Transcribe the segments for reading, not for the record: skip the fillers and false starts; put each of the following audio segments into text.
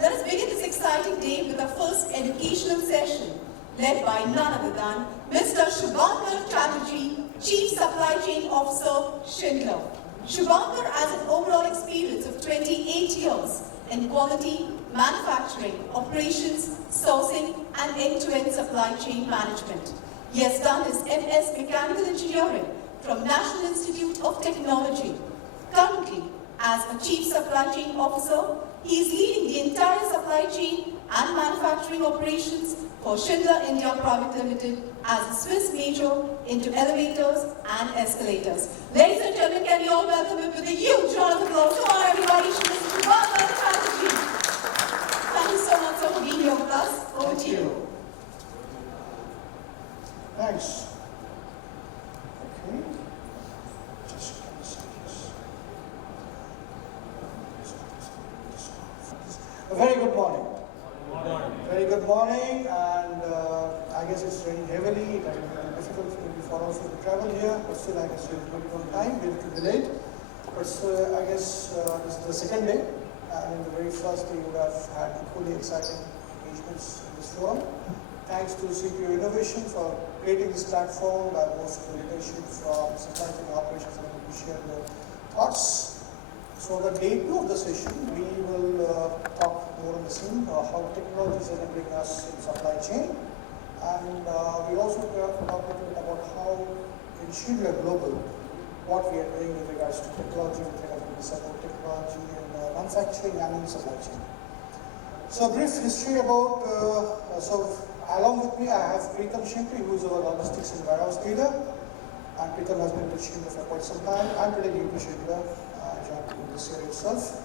Let us begin this exciting day with our first educational session, led by none other than Mr. Shubhankar Chatterjee, Chief Supply Chain Officer, Schindler. Shubhankar has an overall experience of 28 years in quality, manufacturing, operations, sourcing, and end-to-end supply chain management. He has done his MS Mechanical Engineering from National Institute of Technology. Currently, as a Chief Supply Chain Officer, he is leading the entire supply chain and manufacturing operations for Schindler India Private Limited as a Swiss major into elevators and escalators. Ladies and gentlemen, can you all welcome him with a huge round of applause? Come on, everybody, Mr. Shubhankar Chatterjee. Thank you so much for being here with us. Over to you. Thanks. Okay. Just a second. A very good morning. Very good morning, and I guess it's raining heavily. It will be difficult for us to travel here, but still I guess we'll put it on time. We're a little delayed, but I guess this is the second day, and in the very first day you would have had equally exciting engagements in this forum. Thanks to CPU Innovation for creating this platform, where most of the leadership from supply chain operations are going to share their thoughts. So the day 2 of the session, we will talk more on the scene, how technology is enabling us in supply chain, and we also talk a little bit about how in Schindler Global, what we are doing with regards to technology, with regards to support technology in manufacturing and in supply chain. So a brief history about, along with me I have Preetham Shimpri, who is our logistics and warehouse leader, and Preetham has been with Schindler for quite some time. I'm pretty new to Schindler. This year itself.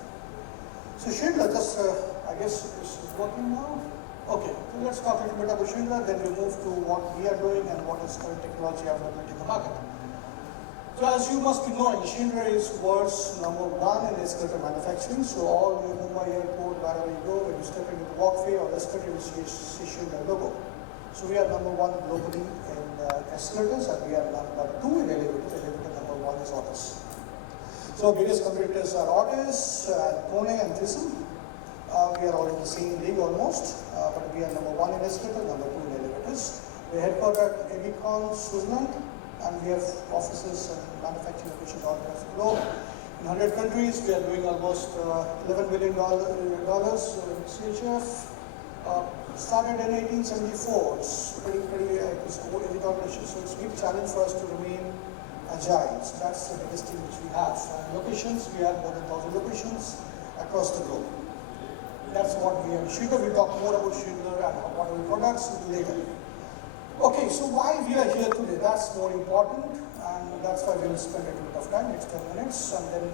So Schindler, just I guess this is working now. Okay, so let's talk a little bit about Schindler, then we move to what we are doing and what is current technology available in the market. So as you must be knowing, Schindler is world's #1 in escalator manufacturing. So all your Mumbai airport, wherever you go, when you step into the walkway or the escalator, you see Schindler logo. So we are #1 globally in escalators, and we are #2 in elevators. Elevator #1 is Otis. So biggest competitors are Otis, Kone and Thyssen. We are all in the same league almost, but we are #1 in escalator, #2 in elevators. We are headquartered in Ebikon, Switzerland, and we have offices and manufacturing locations all across the globe. In 100 countries, we are doing almost $11 billion CHF. Started in 1874. It's pretty old organization, so it's a big challenge for us to remain agile. So that's the biggest thing which we have. Locations, we have more than 1,000 locations across the globe. That's what we have. Schindler, we'll talk more about Schindler and what are the products later. Okay, so why we are here today, that's more important, and that's why we'll spend a little bit of time, next 10 minutes, and then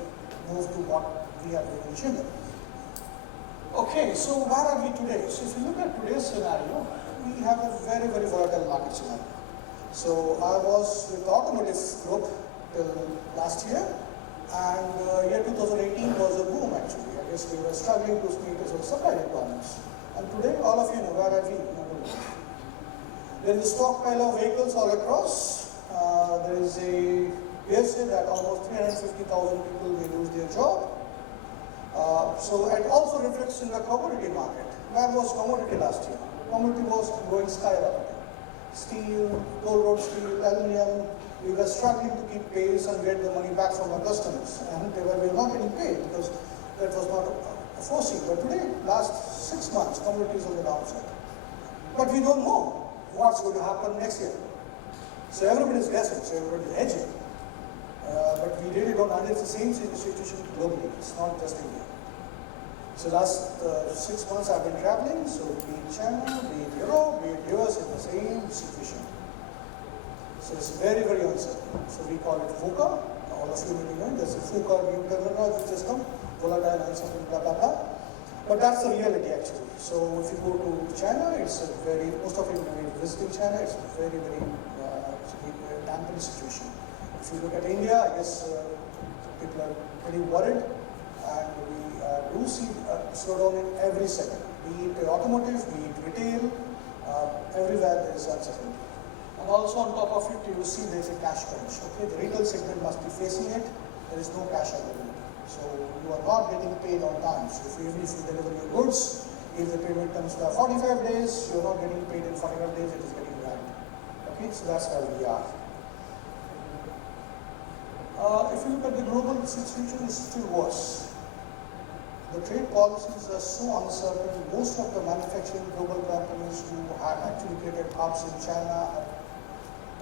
move to what we are doing in Schindler. Okay, so where are we today? So if you look at today's scenario, we have a very, very volatile market scenario. So I was with the automotive group till last year, and year 2018 was a boom actually. I guess we were struggling to meet the supply requirements. And today, all of you know where are we? There is a stockpile of vehicles all across. There is a hearsay that almost 350,000 people may lose their job. So it also reflects in the commodity market. Where was commodity last year? Commodity was going skyrocketing. Steel, toll road steel, aluminum, we were struggling to keep pace and get the money back from our customers. And we were not getting paid because that was not foreseen. But today, last 6 months, commodities on the downside. But we don't know what's going to happen next year. So everybody's guessing, so everybody's hedging. But we really don't know. And it's the same situation globally. It's not just India. So last 6 months I've been traveling, so be it China, be it Europe, be it US, in the same situation. So it's very, very uncertain. So we call it VUCA. All of you may know, there's a VUCA new terminology just come, volatile, uncertain, blah, blah, blah. But that's the reality actually. So if you go to China, it's a very, most of you will be visiting China, it's a very, very dampened situation. If you look at India, I guess people are pretty worried, and we do see a slowdown in every sector, be it automotive, be it retail, everywhere there is uncertainty. And also on top of it, you will see there is a cash crunch. Okay, the retail segment must be facing it. There is no cash availability. So you are not getting paid on time. So even if you deliver your goods, if the payment comes to 45 days, you're not getting paid in 45 days, it is getting dragged. Okay, so that's where we are. If you look at the global situation, it's still worse. The trade policies are so uncertain. Most of the manufacturing global companies who had actually created hubs in China are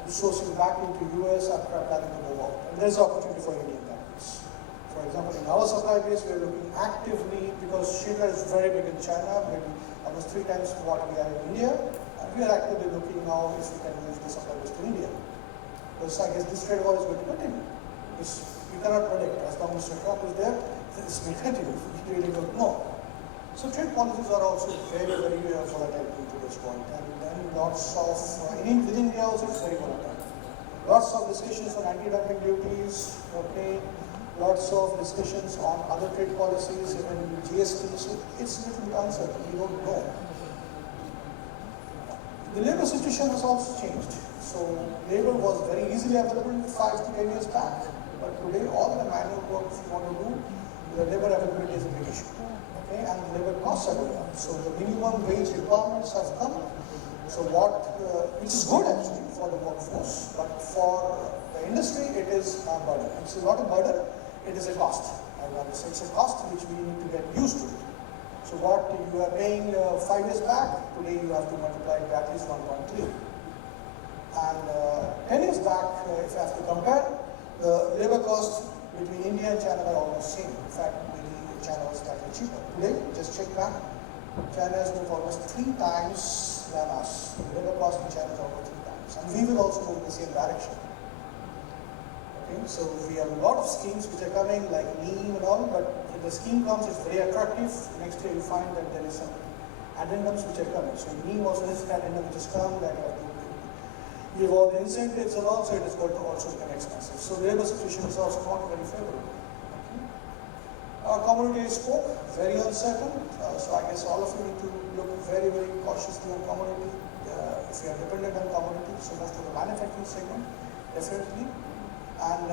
sourcing back into US are planning to move out. And there's opportunity for Indian companies. For example, in our supply base, we are looking actively, because Schindler is very big in China, maybe almost 3 times what we are in India, and we are actively looking now if we can move the supply base to India. Because I guess this trade war is going to continue. We cannot predict. As long as Trump is there, this may continue. We really don't know. So trade policies are also very, very volatile in today's world. And then lots of, within India also it's very volatile. Lots of discussions on anti-dumping duties, okay, lots of discussions on other trade policies, even GST, so it's a little bit uncertain, we don't know. The labor situation has also changed. So labor was very easily available 5 to 10 years back, but today all the manual work if you want to do, the labor availability is a big issue. Okay, and the labor costs are going up. So the minimum wage requirements have come. So which is good actually for the workforce, but for the industry it is a burden. It's not a burden, it is a cost. I would rather say it's a cost which we need to get used to. So what you are paying 5 years back, today you have to multiply it by at least 1.3. And 10 years back, if I have to compare, the labor cost between India and China are almost same. In fact, maybe China was slightly cheaper. Today, just check back, China has moved almost 3 times than us. The labor cost in China is almost 3 times. And we will also move in the same direction. Okay, so we have a lot of schemes which are coming, like NEEM and all, but when the scheme comes, it's very attractive. Next year you find that there is some addendums which are coming. So NEEM also has an addendum which has come, that you have to give all the incentives, and also it is going to also become expensive. So the labor situation is also not very favorable. Our commodity spoke, very uncertain. So I guess all of you need to look very, very cautiously on commodity. If you are dependent on commodity, so most of the manufacturing segment, definitely. And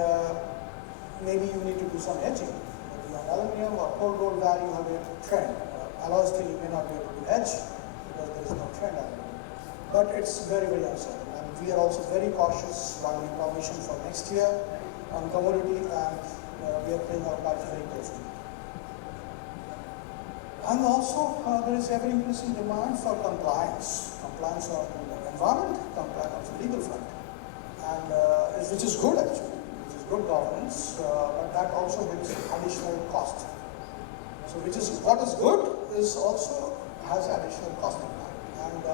maybe you need to do some hedging. Maybe on aluminum or cold rolled value, you have a trend. Alloy steel, you may not be able to hedge because there is no trend on it. But it's very, very uncertain. And we are also very cautious while we provision for next year on commodity, and we are playing our cards very carefully. And also, there is ever increasing demand for compliance. Compliance on the environment, compliance on the legal front. And which is good actually, which is good governance, but that also brings additional cost. So what is good is also has additional cost impact. And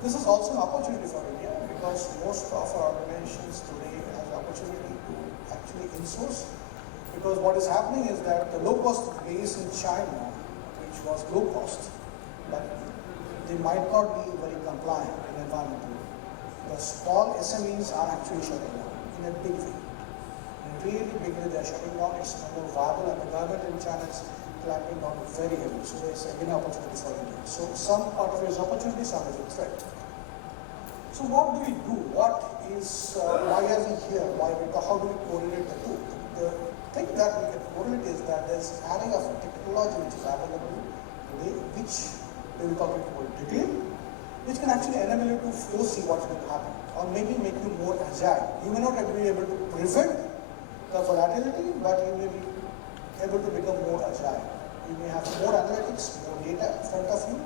this is also an opportunity for India, because most of our organizations today have the opportunity to actually insource. Because what is happening is that the low-cost base in China, which was low cost, but they might not be very compliant in environmental. The small SMEs are actually shutting down in a big way. In a really big way, they are shutting down. It's no more viable, and the government in China is clamping down very heavily. So there's again opportunity for India. So some part of it is opportunity, some is a threat. So what do we do? Why are we here? How do we correlate the two? The thing that we can correlate is that there's an area of technology which is available today, which we will talk about in detail, which can actually enable you to foresee what's going to happen, or maybe make you more agile. You may not be able to prevent the volatility, but you may be able to become more agile. You may have more analytics, more data in front of you,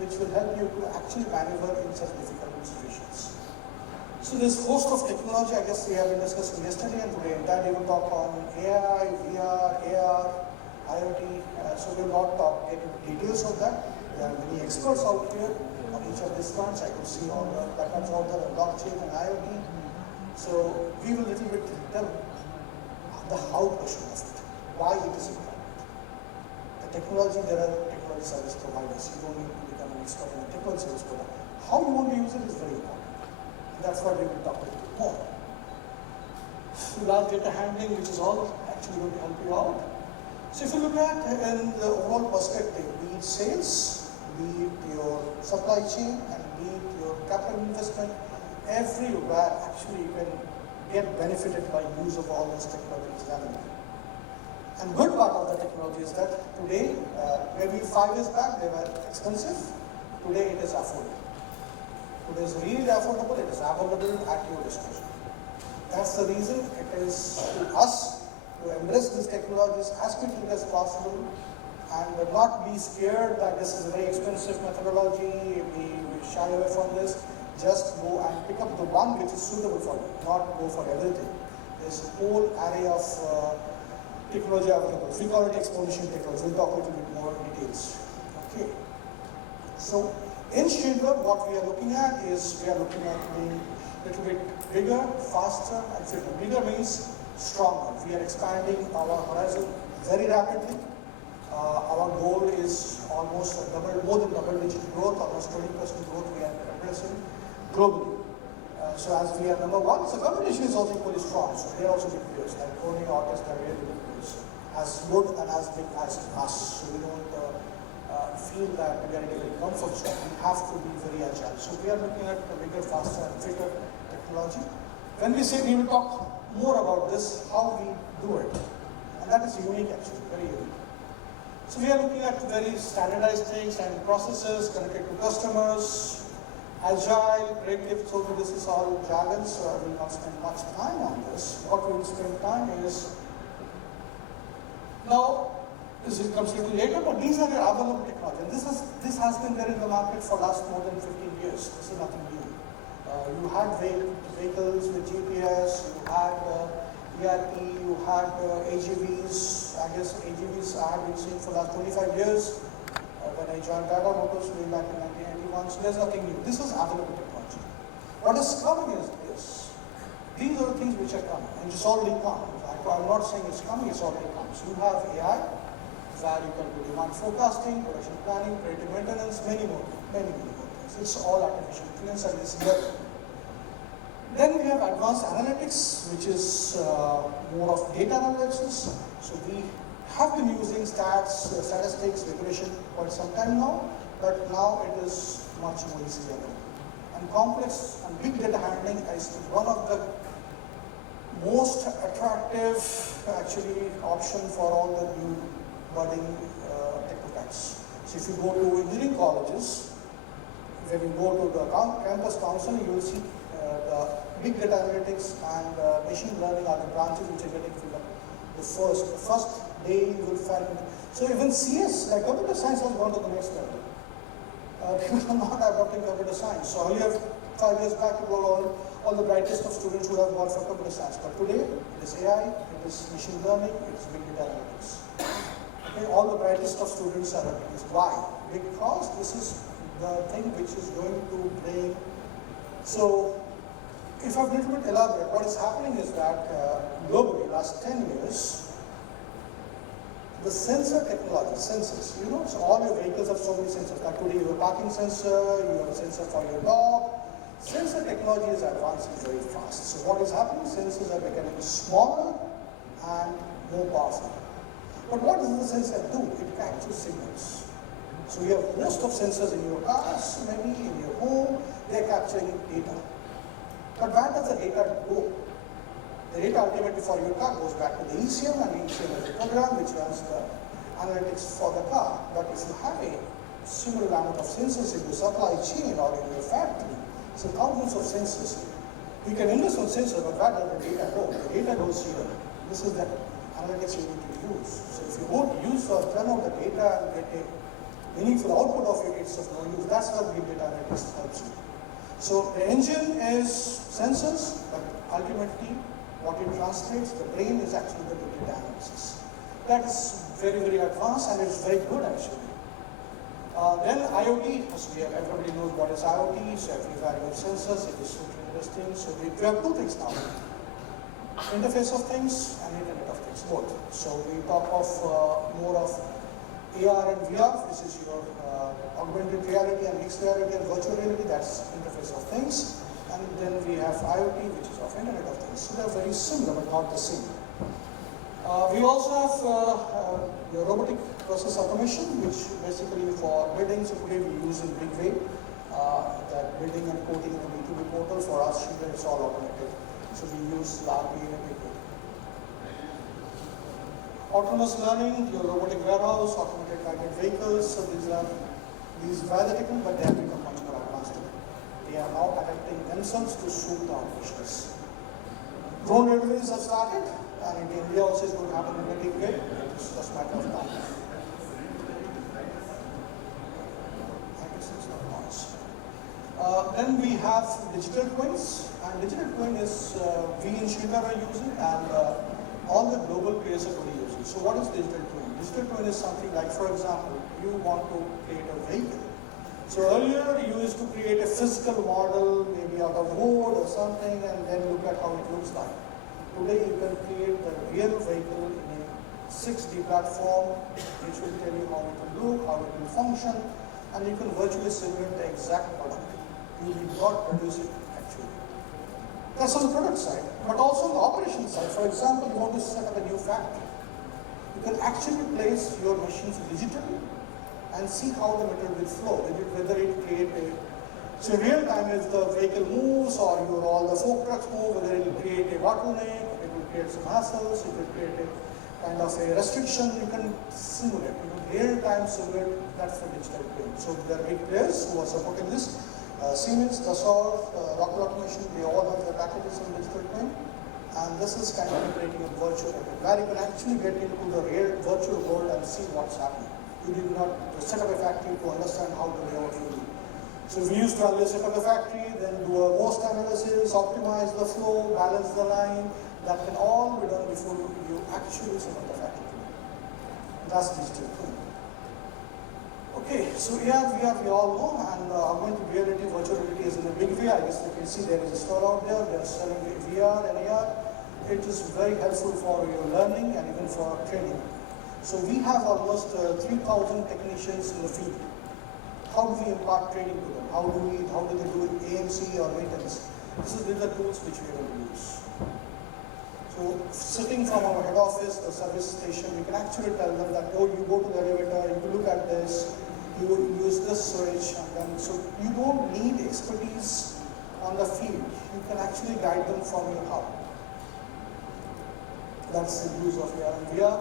which will help you to actually maneuver in such difficult situations. So this host of technology, I guess we have been discussing yesterday and today. Entire day will talk on AI, VR, AR, IoT. So we will not get into details of that. There are many experts out here on each of these fronts. I could see all the patterns out there on blockchain and IoT. So we will little bit tell the how portion of it, why it is important. The technology, there are technology service providers. You don't need to become an expert in a technology service provider. How you want to use it is very important. And that's what we will talk about more. Large data handling, which is all actually going to help you out. So if you look at in the overall perspective, be it sales, be it your supply chain, and be it your capital investment, everywhere actually you can get benefited by use of all those technologies available. And good part of the technology is that today, maybe 5 years back, they were expensive. Today it is affordable. Today is really affordable, it is available at your disposal. That's the reason it is to us to embrace these technologies as quickly as possible and not be scared that this is a very expensive methodology, we shy away from this. Just go and pick up the one which is suitable for you, not go for everything. There's a whole array of technology available. We call it exponential technology. We'll talk a little bit more details. Okay. So in Schindler, what we are looking at is we are looking at being a little bit bigger, faster, and fitter. Bigger means stronger. We are expanding our horizon very rapidly. Our goal is almost more than double-digit growth, almost 20% growth we are addressing globally. So as we are number one, so competition is also equally strong. So they are also big players, like Tony Artists, they are really big players, as good and as big as us. So we don't feel that we are in a very comfort zone. We have to be very agile. So we are looking at a bigger, faster, and fitter technology. When we say we will talk more about this, how we do it, and that is unique actually, very unique. So we are looking at very standardized things and processes connected to customers, agile, predictive. So this is all jargon, so I will not spend much time on this. What we will spend time is, now this comes a little later, but these are the available technology. And this has been there in the market for last more than 15 years. This is nothing new. You had vehicles with GPS, you had ERP, you had AGVs. I guess AGVs I have been seeing for the last 25 years. When I joined Tata Motors way back in 1991, so there's nothing new. This is available technology. What is coming is this. These are the things which are coming, and it's already come. I'm not saying it's coming, it's already come. So you have AI, where you can do demand forecasting, production planning, predictive maintenance, many more things. It's all artificial intelligence and it's there. Then we have advanced analytics, which is more of data analysis. So we have been using statistics, regression for some time now, but now it is much more easier. And complex and big data handling is one of the most attractive actually option for all the new budding technocrats. So if you go to engineering colleges, when you go to the campus counseling, you will see the big data analytics and machine learning are the branches which are getting filled up. The first day you will find. So even CS, like computer science, has gone to the next level. People are not adopting computer science. So earlier, 5 years back, it was all the brightest of students would have gone for computer science. But today, it is AI, it is machine learning, it is big data analytics. Okay, all the brightest of students are adopting this. Why? Because this is the thing which is going to bring. So if I little bit elaborate, what is happening is that globally, last 10 years, the sensor technology, sensors, so all your vehicles have so many sensors. Like today you have a parking sensor, you have a sensor for your dog. Sensor technology is advancing very fast. So what is happening? Sensors are becoming smaller and more powerful. But what does the sensor do? It captures signals. So you have a host of sensors in your cars, maybe in your home, they're capturing data. But where does the data go? The data ultimately for your car goes back to the ECM, and ECM is a program which runs the analytics for the car. But if you have a similar amount of sensors in your supply chain or in your factory, so thousands of sensors, you can invest on sensors, but where does the data go? The data goes here. This is the analytics you need to use. So if you won't use or turn out the data and get a meaningful output of it, it's of no use. That's what big data analytics helps you. So the engine is sensors, but ultimately what it translates, the brain is actually the big data analysis. That is very, very advanced and it's very good actually. Then IoT, so everybody knows what is IoT, so everywhere you have sensors, it is super interesting. So we have two things now, interface of things and Internet of Things, both. So we talk of more of AR and VR, this is your augmented reality and mixed reality and virtual reality, that's interface of things. And then we have IoT, which is of Internet of Things. So they're very similar, but not the same. We also have your robotic process automation, which basically for building, so today we use in big way, that building and coding in the B2B portal. For us, Schindler, it's all automated. So we use the RPA in a big way. Autonomous learning, your robotic warehouse, automated guided vehicles. So these are were ethical, but they have become much more advanced today. They are now adapting themselves to suit the operations. Drone deliveries have started, and in India also is going to happen in a big way. It's just a matter of time. Then we have digital twins, and digital twin is we in Schindler are using, and all the global players are going to use it. So what is digital twin? Digital twin is something like, for example, you want to create a vehicle. So earlier you used to create a physical model, maybe out of wood or something, and then look at how it looks like. Today you can create the real vehicle in a 6D platform, which will tell you how it will look, how it will function, and you can virtually simulate the exact product. You will not produce it actually. That's on the product side, but also on the operation side. For example, you want to set up a new factory. You can actually place your machines digitally and see how the material will flow, whether it create a, so in real time if the vehicle moves or all the fork trucks move, whether it will create a bottleneck, it will create some hassles, it will create a kind of a restriction, you can simulate, you can real time simulate. That's the digital twin. So there are big players who are supporting this. Siemens, Dassault, Rockwell Automation, they all have their packages in digital twin. And this is kind of creating a virtual event where you can actually get into the real virtual world and see what's happening. You did not set up a factory to understand how the layout will be. So we used to set up a factory, then do a most analysis, optimize the flow, balance the line. That can all be done before you actually set up the factory. That's digital twin. Okay, so here we all know, and augmented reality, virtual reality is in a big way. I guess you can see there is a store out there. They are selling VR and AR. It is very helpful for your learning and even for training. So we have almost 3,000 technicians in the field. How do we impart training to them? How do they do it AMC or maintenance? These are the tools which we are going to use. So sitting from our head office, the service station, we can actually tell them that, oh, you go to the elevator, you look at this, you use this switch, and then, so you don't need expertise on the field. You can actually guide them from your hub. That's the use of AR and VR.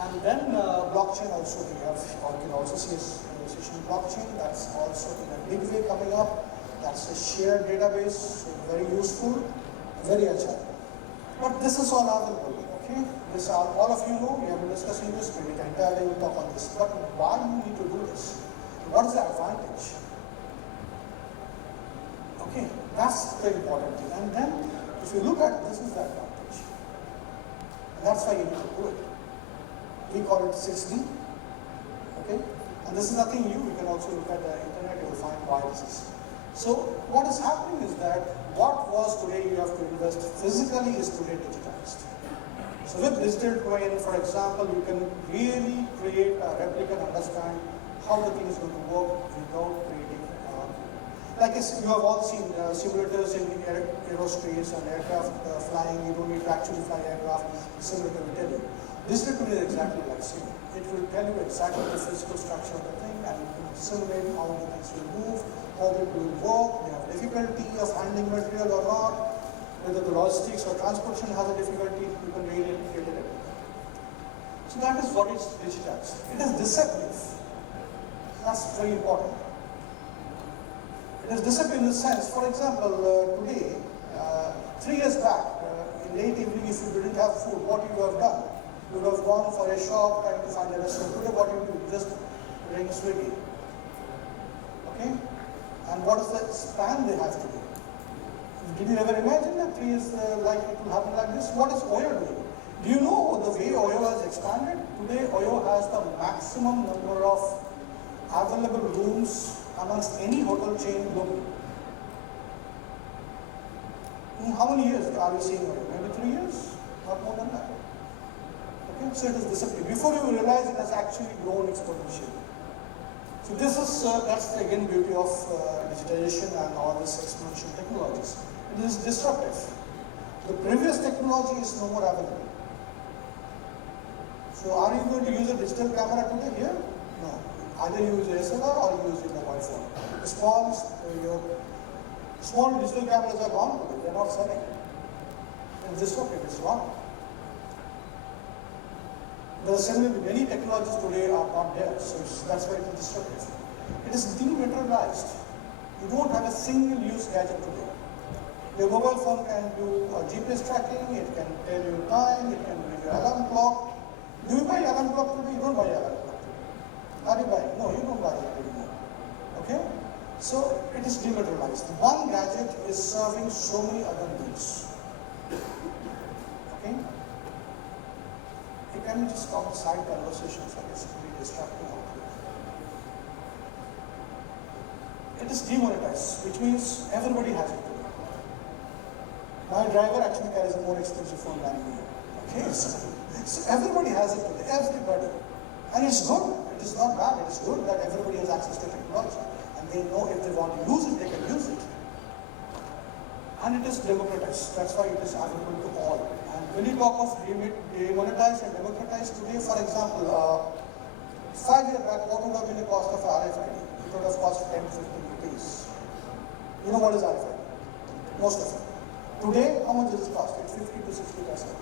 And then blockchain also we have, or you can also see association blockchain. That's also in a big way coming up. That's a shared database, so very useful, very agile. But this is all available, okay? This all of you know, we have been discussing this, maybe the entire day we'll talk on this. But why do you need to do this? What is the advantage? Okay, that's the important thing. And then, if you look at this is the advantage. And that's why you need to do it. We call it 6D, okay? And this is nothing new. You can also look at the internet, you will find why this is. So what is happening is that what was today you have to invest physically is today digitized. So with digital twin, for example, you can really create a replica and understand how the thing is going to work without creating. Like you have all seen simulators in aerospace and aircraft flying. You don't need to actually fly aircraft. The simulator will tell you. Digital twin is exactly like sim. It will tell you exactly the physical structure of the thing, and you can simulate how the things will move, how they will work, they have difficulty of handling material or not, whether the logistics or transportation has a difficulty, you can really create it. So that is what is digitized. It is deceptive. That's very important. It is deceptive in the sense, for example, today, 3 years back, in late evening, if you didn't have food, what you would have done? You would have gone for a shop, trying to find a restaurant. Today, what you do? Just ring Swiggy. Okay? And what is the span they have to do? Did you ever imagine that 3 years like it will happen like this? What is Oyo doing? Do you know the way Oyo has expanded? Today, Oyo has the maximum number of available rooms amongst any hotel chain globally. In how many years are we seeing Oyo? Maybe 3 years? Not more than that. Okay, so it is disappearing. Before you realize it has actually grown exponentially. So this is, that's the again beauty of digitization and all these exponential technologies. It is disruptive. The previous technology is no more available. So are you going to use a digital camera today here? No. Either you use SLR or you use a mobile phone. The small digital cameras are gone today. They're not selling. It's disruptive. It's wrong. There are many technologies today are not there, so that's why it is disruptive. It is dematerialized. You don't have a single use gadget today. Your mobile phone can do GPS tracking, it can tell you time, it can give you alarm clock. Do you buy alarm clock today? You don't buy alarm clock today. Are you buying? No, you don't buy it anymore. Okay? So it is dematerialized. One gadget is serving so many other needs. Okay? You can just stop the side conversations, I guess, to be distracting out here. It is demonetized, which means everybody has it today. My driver actually carries a more expensive phone than me. Okay, so everybody has it today, everybody. And it's good, it is not bad, it is good that everybody has access to technology. And they know if they want to use it, they can use it. And it is democratized, that's why it is available to all. And when you talk of demonetized and democratized today, for example, 5 years back, what would have been the cost of RFID? It would have cost 10 to 15 rupees. You know what is RFID? Most of it. Today, how much does it cost? It's 50 to 60 paisa.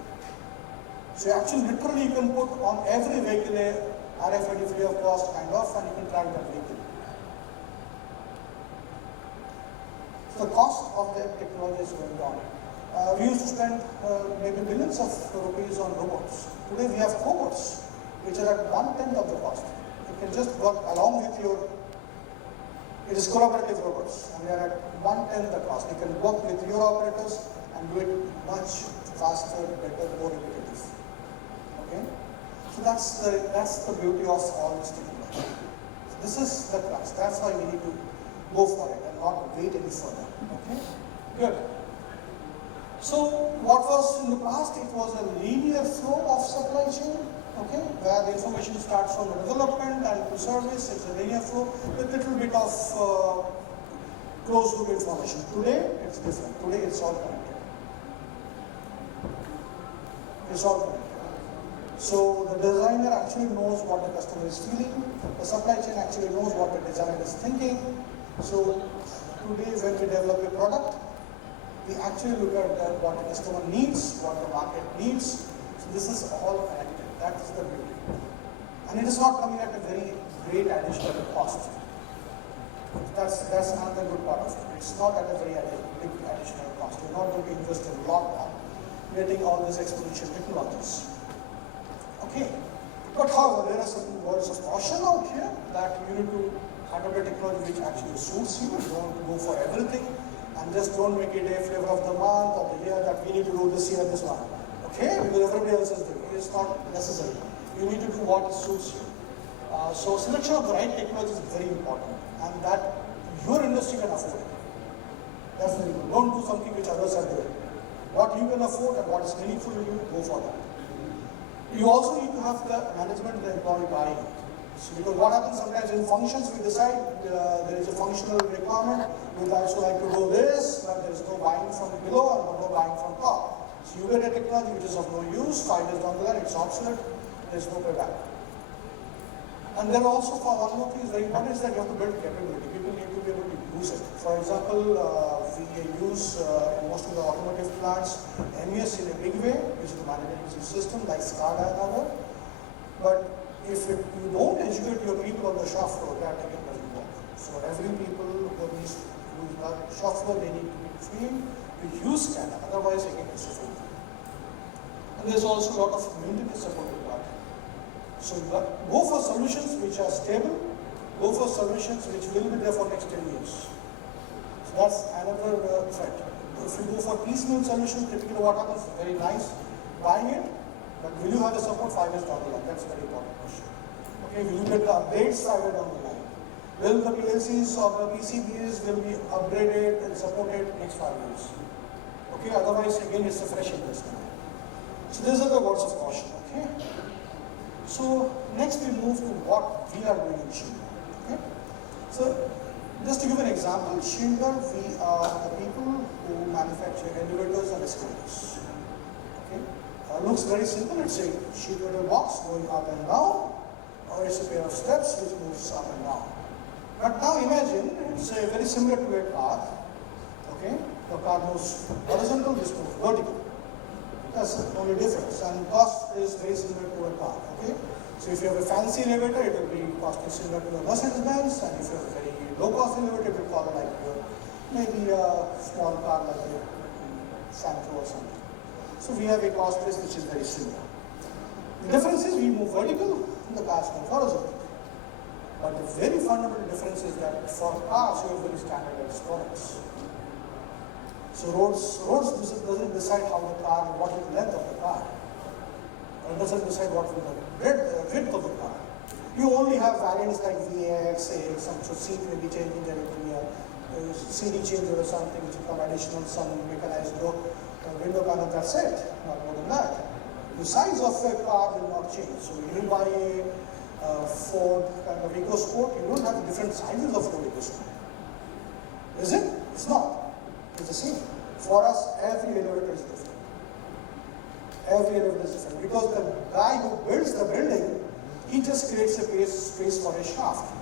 So actually, literally, you can put on every vehicle a RFID free of cost kind of, and you can track that vehicle. So the cost of the technology is going down. We used to spend maybe billions of rupees on robots. Today we have cobots, which are at 1/10 of the cost. You can just work along with your, it is collaborative robots, and they are at 1/10 the cost. You can work with your operators and do it much faster, better, more repetitive. Okay? So that's the beauty of all this technology. So this is the crux. That's why we need to go for it and not wait any further. Okay? Good. So what was in the past, it was a linear flow of supply chain, okay, where the information starts from the development and to service. It's a linear flow with a little bit of closed loop information. Today, it's different. Today, it's all connected. It's all connected. So the designer actually knows what the customer is feeling. The supply chain actually knows what the designer is thinking. So today, when we develop a product, we actually look at what the customer needs, what the market needs. So this is all connected. That is the beauty. And it is not coming at a very great additional cost. That's another good part of it. It's not at a very big additional cost. You're not going to invest a lot on getting all these exponential technologies. Okay. But however, there are certain words of caution out here that you need to adopt a technology which actually suits you. You don't go for everything. And just don't make it a flavor of the month or the year that we need to do this year, this one. Okay? Because everybody else is doing it. It's not necessary. You need to do what suits you. So selection of the right technology is very important. And that your industry can afford. That's very good. Don't do something which others are doing. What you can afford and what is meaningful to you, go for that. You also need to have the management and the employee buying. So because what happens sometimes in functions, we decide there is a functional requirement, we'd also like to do this, but there is no buying from below and no buying from top. So you get a technology which is of no use, 5 years down the line, it's obsolete, there is no payback. And then also for one more thing is very important is that you have to build capability. People need to be able to use it. For example, we use in most of the automotive plants MES in a big way, which is the manufacturing system like SCADA and other. But if you don't educate your people on the shop floor, that again doesn't work. So every people who needs to use the shop floor, they need to be trained to use SCADA. Otherwise, again, it's a failure. And there's also a lot of maintenance support required. So go for solutions which are stable. Go for solutions which will be there for next 10 years. So that's another threat. If you go for piecemeal solutions, typically what happens, very nice, buying it, but will you have a support 5 years down the line? That's a very important question. Okay, will you get the updates 5 years down the line? Will the PLCs or the PCBs will be upgraded and supported next 5 years? Okay, otherwise again it's a fresh investment. So these are the words of caution. Okay. So next we move to what we are doing in Schindler. Okay. So just to give an example, Schindler, we are the people who manufacture elevators and escalators. Okay. Looks very simple. It's a sheet metal box going up and down, or it's a pair of steps which moves up and down. But now imagine it's very similar to a car. Okay, the car moves horizontal, this moves vertical. That's the only difference. And cost is very similar to a car, okay? So if you have a fancy elevator, it will be costing similar to a Mercedes-Benz, and if you have a very low-cost elevator, it will cost like maybe a small car like a Santro or something. So we have a cost base which is very similar. The difference is we move vertical, and the cars move horizontal. But the very fundamental difference is that for cars, you have very standardized products. So roads doesn't decide how the car, what is the length of the car. It doesn't decide what is the width of the car. You only have variants like VX, some seat may be changing, there will be a CD changer or something which will come additional, some mechanized door, window panel, that's it, not more than that. The size of a car will not change. So you buy a Ford kind of EcoSport, you don't have different sizes of Ford EcoSport. Is it? It's not. It's the same. For us, every elevator is different. Every elevator is different. Because the guy who builds the building, he just creates a space for a shaft.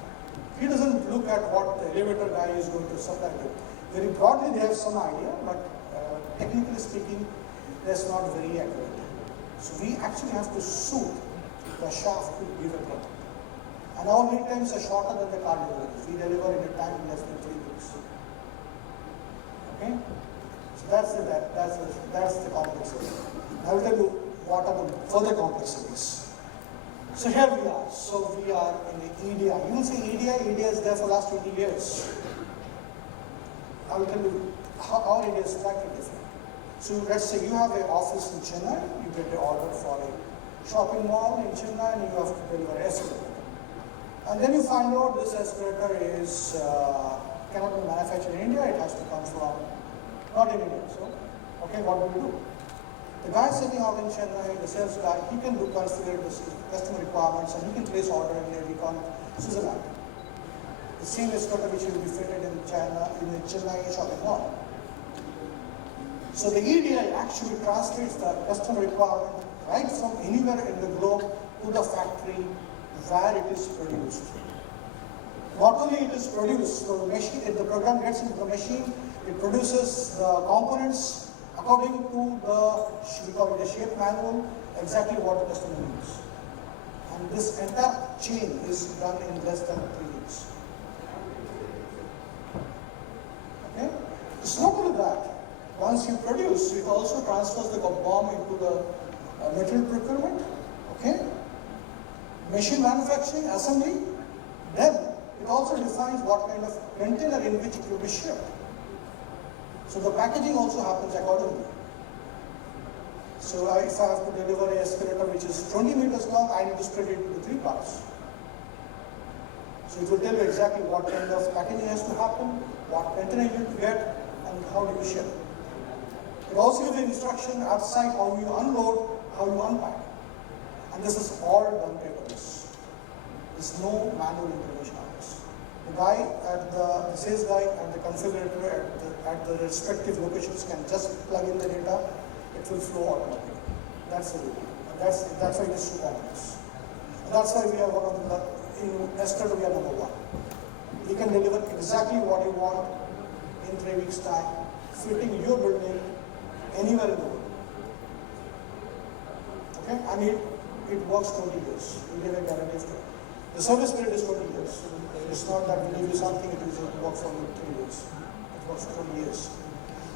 He doesn't look at what the elevator guy is going to supply with. Very broadly, they have some idea, but technically speaking, that's not very accurate. So we actually have to suit the shaft to give a product. And our lead times are shorter than the car deliveries. We deliver in a time less than 3 weeks. Okay? So that's the complexity. I will tell you what are the further complexities. So here we are. So we are in the EDI. You will see EDI is there for the last 20 years. I will tell you how our EDI is slightly different. So let's say you have an office in Chennai, you get an order for a shopping mall in Chennai and you have to deliver an escalator. And then you find out this escalator is cannot be manufactured in India, it has to come from not in India. So, okay, what do we do? The guy sitting out in Chennai, the sales guy, he can configure the customer requirements and he can place order in maybe Switzerland. The same escalator which will be fitted in China, in the Chennai shopping mall. So the EDI actually translates the customer requirement right from anywhere in the globe to the factory where it is produced. Not only it is produced, so the machine, if the program gets into the machine, it produces the components according to the, we call it a shape manual, exactly what the customer needs. And this entire chain is done in less than 3 weeks. Okay? It's not only that. Once you produce, it also transfers the BOM into the material procurement, okay? Machine manufacturing, assembly, then it also defines what kind of container in which it will be shipped. So the packaging also happens accordingly. So if I have to deliver an escalator which is 20 meters long, I need to split it into 3 parts. So it will tell you exactly what kind of packaging has to happen, what container you need to get, and how do you ship. It also gives you instruction outside how you unload, how you unpack. And this is all done paperless. There's no manual intervention on this. The sales guy and the configurator at the respective locations can just plug in the data, it will flow automatically. That's the rule. That's why it is so complex. And that's why we are one of the, in Nestor we are number 1. We can deliver exactly what you want in 3 weeks' time, fitting your building anywhere in the world. Okay? And it works 20 years. We give a guarantee of 20. The service period is 20 years. It's not that we give you something, it will work for 3 years. It works for 20 years.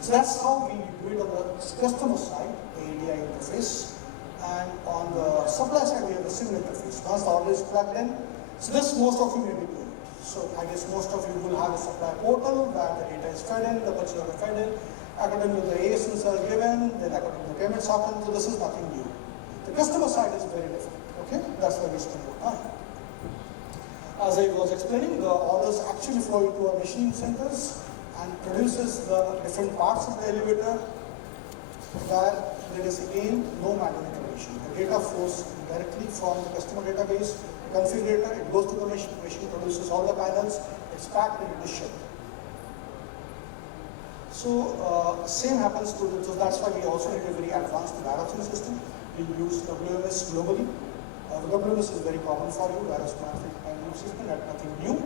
So that's how we do it on the customer side, the ADI interface. And on the supply side, we have a similar interface. Once the order is plugged in, so this most of you may be doing it. So I guess most of you will have a supply portal where the data is fed in, the purchase order fed in, according to the ASINs are given, then according to the payments happen, so this is nothing new. The customer side is very different, okay? That's why we spend more time. As I was explaining, the orders actually flow into our machining centers and produces the different parts of the elevator where there is again no manual intervention. The data flows directly from the customer database, the configurator, it goes to the machine produces all the panels, it's packed and it is shipped. So same happens to so that's why we also need a very advanced warehousing system. We use WMS globally. WMS is very common for you, warehouse management system, that's nothing new.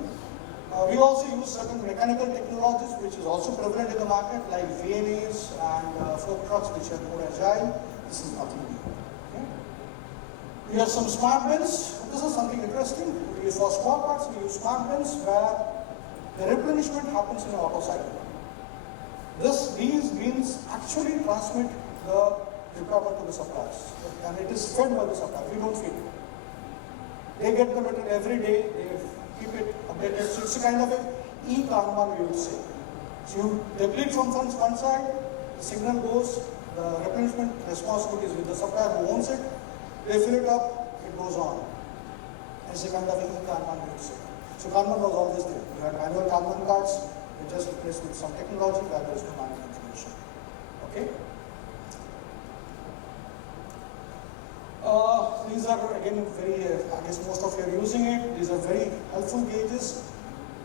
We also use certain mechanical technologies which is also prevalent in the market like VNAs and fork trucks which are more agile. This is nothing new. Okay? We have some smart bins. This is something interesting. We use for small parts, we use smart bins where the replenishment happens in an auto cycle. These bins actually transmit the requirement to the suppliers, and it is fed by the supplier. We don't feed it. They get the material every day, they keep it updated. So it's a kind of an e-Kanban, we would say. So you deplete from one side, the signal goes, the replenishment responsibility is with the supplier who owns it. They fill it up, it goes on. It's a kind of an e-Kanban, we would say. So Kanban was always there. You had manual Kanban cards, you just replaced with some technology where there is no manual information. Okay? These are again very, I guess most of you are using it. These are very helpful gauges.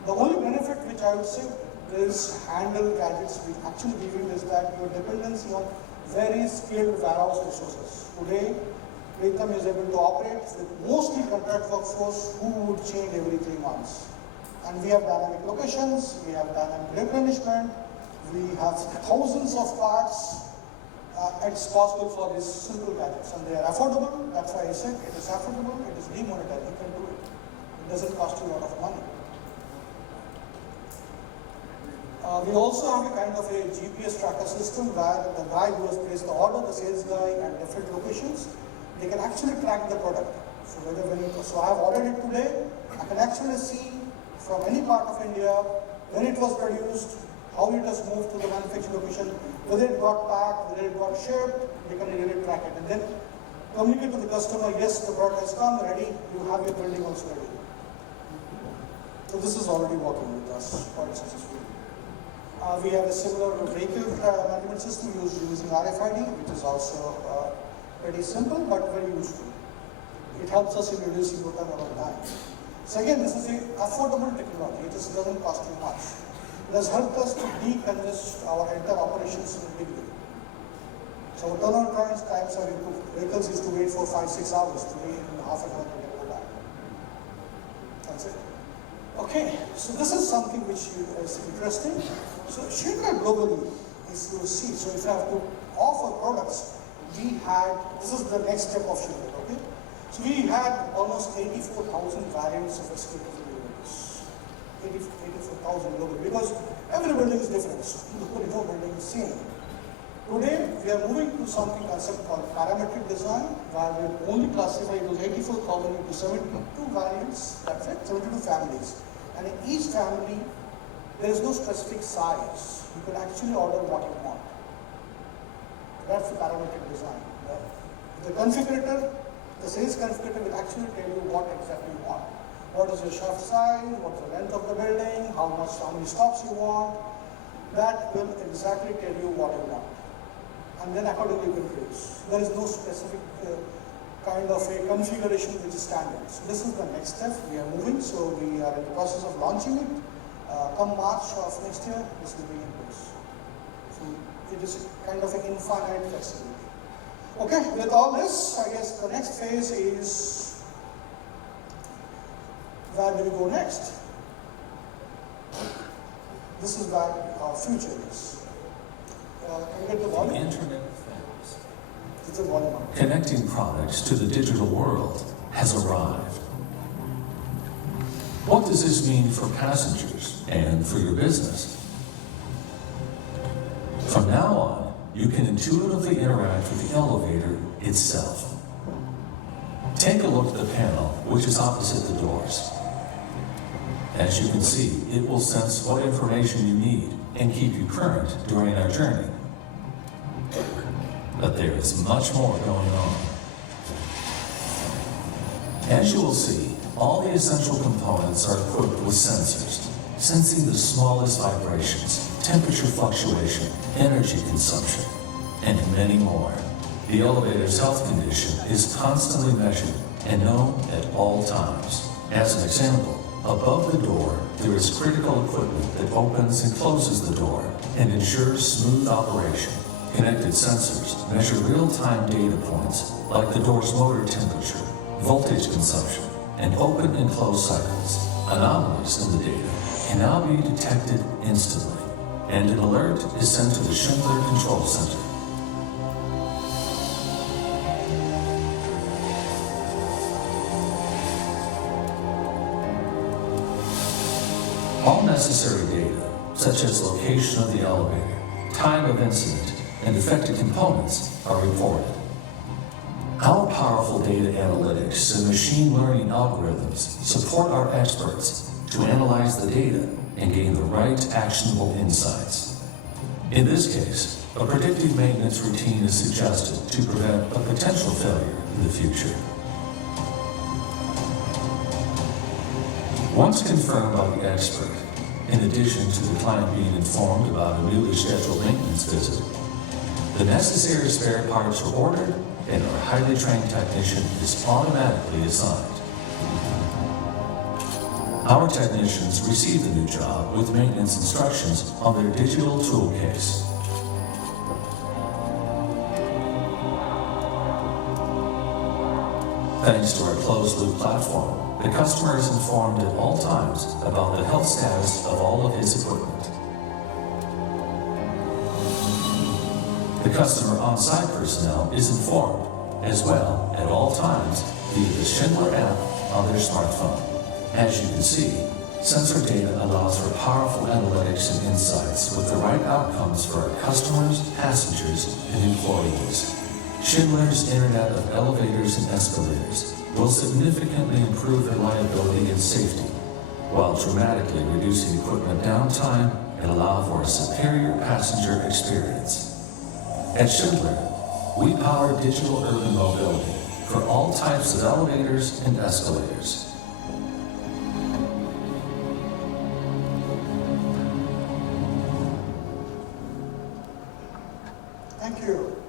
The only benefit which I would say is handle gadgets which actually give you is that your dependency on very skilled warehouse resources. Today, Pritham is able to operate with mostly contract workforce who would change every 3 months. And we have dynamic locations, we have dynamic replenishment, we have thousands of parts. It's possible for these simple gadgets, and they are affordable. That's why I said it is affordable, it is demonetized, you can do it. It doesn't cost you a lot of money. We also have a kind of a GPS tracker system where the guy who has placed the order, the sales guy at different locations, they can actually track the product. So so I have ordered it today, I can actually see from any part of India when it was produced, how it has moved to the manufacturing location, whether it got packed, whether it got shipped, they can really track it. And then communicate to the customer, yes, the product has come, ready, you have your building also ready. So this is already working with us quite successfully. We have a similar vehicle management system using RFID, which is also pretty simple but very useful. It helps us in reducing the time. So again, this is an affordable technology. It just doesn't cost too much. It has helped us to decongest our entire operations in a big way. So our turnaround times are improved. Vehicles used to wait for 5-6 hours. Today, in half an hour, they can go back. That's it. Okay, so this is something which is interesting. So Schindler globally, if you see, so if you have to offer products, this is the next step of Schindler, okay? So we had almost 84,000 variants of escalators in the universe. 84,000 globally, because every building is different, so no building is same. Today, we are moving to something concept called parametric design, where we only classify those 84,000 into 72 variants, that's it, 72 families. And in each family, there is no specific size. You can actually order what you want. That's the parametric design. The configurator, the sales configurator will actually tell you what exactly you want. What is your shaft size, what's the length of the building, how many stops you want. That will exactly tell you what you want. And then accordingly you can produce. There is no specific kind of a configuration which is standard. So this is the next step. We are moving, so we are in the process of launching it. Come March of next year, this will be in place. So it is kind of an infinite flexibility. Okay, with all this, I guess the next phase is, where do we go next? This is where our future is. Can you get the volume? The Internet of Things. It's a volume up. Connecting products to the digital world has arrived. What does this mean for passengers and for your business? From now on, you can intuitively interact with the elevator itself. Take a look at the panel, which is opposite the doors. As you can see, it will sense what information you need and keep you current during our journey. But there is much more going on. As you will see, all the essential components are equipped with sensors, sensing the smallest vibrations, temperature fluctuation, energy consumption, and many more. The elevator's health condition is constantly measured and known at all times. As an example, above the door, there is critical equipment that opens and closes the door and ensures smooth operation. Connected sensors measure real-time data points like the door's motor temperature, voltage consumption, and open and close cycles. Anomalies in the data can now be detected instantly, and an alert is sent to the Schindler Control Center. necessary data, such as location of the elevator, time of incident, and affected components, are reported. Our powerful data analytics and machine learning algorithms support our experts to analyze the data and gain the right actionable insights. In this case, a predictive maintenance routine is suggested to prevent a potential failure in the future. Once confirmed by the expert, in addition to the client being informed about a newly scheduled maintenance visit, the necessary spare parts are ordered and our highly trained technician is automatically assigned. Our technicians receive the new job with maintenance instructions on their digital tool case. Thanks to our closed-loop platform, the customer is informed at all times about the health status of all of his equipment. The customer on-site personnel is informed as well at all times via the Schindler app on their smartphone. As you can see, sensor data allows for powerful analytics and insights with the right outcomes for our customers, passengers, and employees. Schindler's Internet of Elevators and Escalators will significantly improve reliability and safety, while dramatically reducing equipment downtime and allow for a superior passenger experience. At Schindler, we power digital urban mobility for all types of elevators and escalators. Thank you.